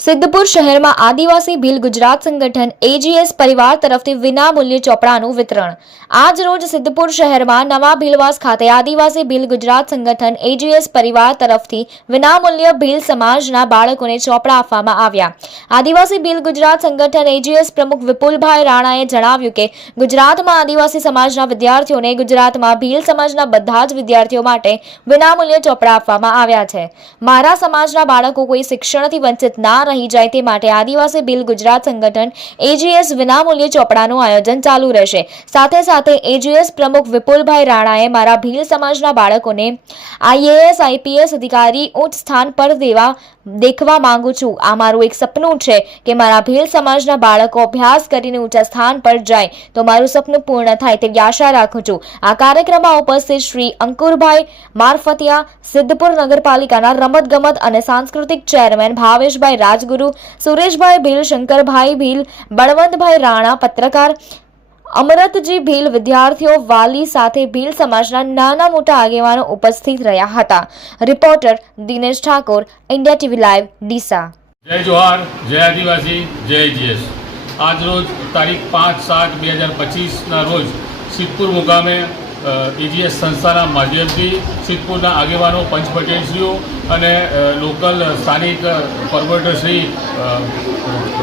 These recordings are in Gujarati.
સિદ્ધપુર શહેરમાં આદિવાસી ભીલ ગુજરાત સંગઠન એજીએસ પરિવાર તરફથી વિનામૂલ્યે ચોપડાનું વિતરણ. આજ રોજ સિદ્ધપુર શહેરમાં નવા ભીલવાસ ખાતે આદિવાસી ભીલ ગુજરાત સંગઠન એજીએસ પરિવાર તરફથી વિનામૂલ્ય ભીલ સમાજના બાળકોને ચોપડા આપવામાં આવ્યા. આદિવાસી ભીલ ગુજરાત સંગઠન એજીએસ પ્રમુખ વિપુલભાઈ રાણાએ જણાવ્યું કે, ગુજરાતમાં આદિવાસી સમાજના વિદ્યાર્થીઓને ગુજરાતમાં ભીલ સમાજના બધા જ વિદ્યાર્થીઓ માટે વિનામૂલ્યે ચોપડા આપવામાં આવ્યા છે. મારા સમાજના બાળકો કોઈ શિક્ષણથી વંચિત ના રહી જાય તે માટે આદિવાસી બિલ ગુજરાત સંગઠન એજીએસ વિનામૂલ્યે ચોપડાનું આયોજન ચાલુ રહેશે. સાથે સાથે એજીએસ પ્રમુખ વિપુલભાઈ રાણાએ મારા ભીલ સમાજના બાળકોને આઈએએસ આઈપીએસ અધિકારી ઉચ્ચ સ્થાન પર દેવા, દેખવા માંગુ છું. આ મારું એક સપનું છે કે મારા ભીલ સમાજના બાળકો અભ્યાસ કરીને ઊંચા સ્થાન પર જાય. તો મારું સપનું પૂર્ણ થાય તેવી આશા રાખું છું. આ કાર્યક્રમમાં ઉપસ્થિત શ્રી અંકુરભાઈ મારફતિયા, સિદ્ધપુર નગરપાલિકાના રમતગમત અને સાંસ્કૃતિક ચેરમેન ભાવેશભાઈ રાજગુરુ સુરેશભાઈ ભીલ, શંકરભાઈ ભીલ, બળવંતભાઈ રાણા, પત્રકાર અમરતજી ભીલ, વિદ્યાર્થીઓ વાલી સાથે ભીલ સમાજના નાના મોટા આગેવાનો ઉપસ્થિત રહ્યા હતા. Reporter Dinesh Thakor, India TV live, Deesa. જય જોહાર, જય આદિવાસી, જય જીએસ. આજરોજ તારીખ પાંચ સાત બે હજાર પચીસના રોજ સિદ્ધપુર મુકામે એજીએસ સંસ્થાના માધ્યમથી સિદ્ધપુરના આગેવાનો પંચ પટેલશ્રીઓ અને લોકલ સ્થાનિક કોર્પોરેટરશ્રી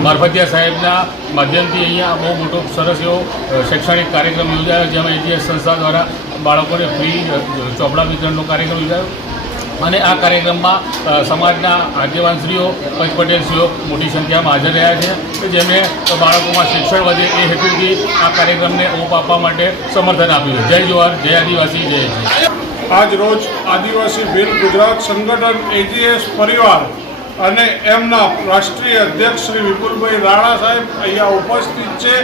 મારફતિયા સાહેબના માધ્યમથી અહીંયા બહુ મોટો સરસ એવો શૈક્ષણિક કાર્યક્રમ યોજાયો, જેમાં એજીએસ સંસ્થા દ્વારા બાળકોને ફ્રી ચોપડા વિતરણનો કાર્યક્રમ યોજાયો. અને આ કાર્યક્રમમાં સમાજના આગેવાનશ્રીઓ પંચ પટેલશ્રીઓ મોટી સંખ્યામાં હાજર રહ્યા છે. કે જેમણે બાળકોમાં શિક્ષણ વધે એ હેતુથી આ કાર્યક્રમને ઓપ આપવા માટે સમર્થન આપ્યું જય જોહાર જય આદિવાસી, જય જય આજ રોજ આદિવાસી ભીલ ગુજરાત સંગઠન એજીએસ પરિવાર અને એમના રાષ્ટ્રીય અધ્યક્ષ શ્રી વિપુલભાઈ રાણા સાહેબ અહીંયા ઉપસ્થિત છે.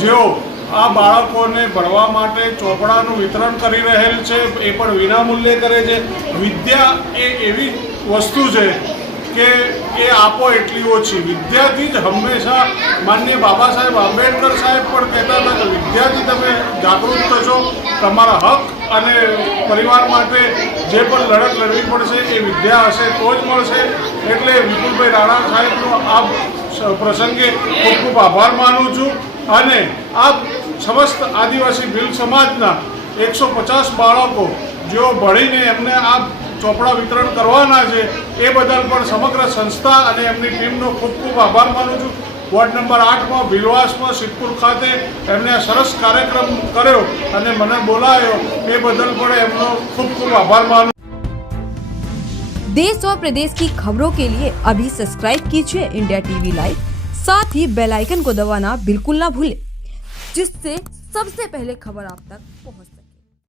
જેઓ આ બાળકોને ભણવા માટે ચોપડાનું વિતરણ કરી રહેલ છે, એ પણ વિનામૂલ્યે કરે છે. વિદ્યા એ એવી વસ્તુ છે કે એ આપો એટલી ઓછી. વિદ્યાથી જ હંમેશા માન્ય બાબા સાહેબ આંબેડકર સાહેબ પણ કહેતા હતા કે વિદ્યાથી તમે જાગૃત થશો, તમારા હક અને પરિવાર માટે જે પણ લડત લડવી પડશે એ વિદ્યા હશે તો જ મળશે. એટલે વિપુલભાઈ રાણા સાહેબનો આ પ્રસંગે ખૂબ ખૂબ આભાર માનું છું. અને આ સમસ્ત આદિવાસી ભીલ સમાજના એકસો પચાસ બાળકો જેઓ ભણીને એમને આ ચોપડા વિતરણ કરવાના છે, એ બદલ પણ સમગ્ર સંસ્થા અને એમની ટીમનો ખૂબ ખૂબ આભાર માનું છું. વોર્ડ નંબર આઠમાં ભીલવાસમાં સિદ્ધપુર ખાતે એમણે આ સરસ કાર્યક્રમ કર્યો અને મને બોલાયો એ બદલ પણ એમનો ખૂબ ખૂબ આભાર માનું देश और प्रदेश की खबरों के लिए अभी सब्सक्राइब कीजिए इंडिया टीवी लाइव साथ ही बेल आइकन को दबाना बिल्कुल ना भूलें जिससे सबसे पहले खबर आप तक पहुंच सके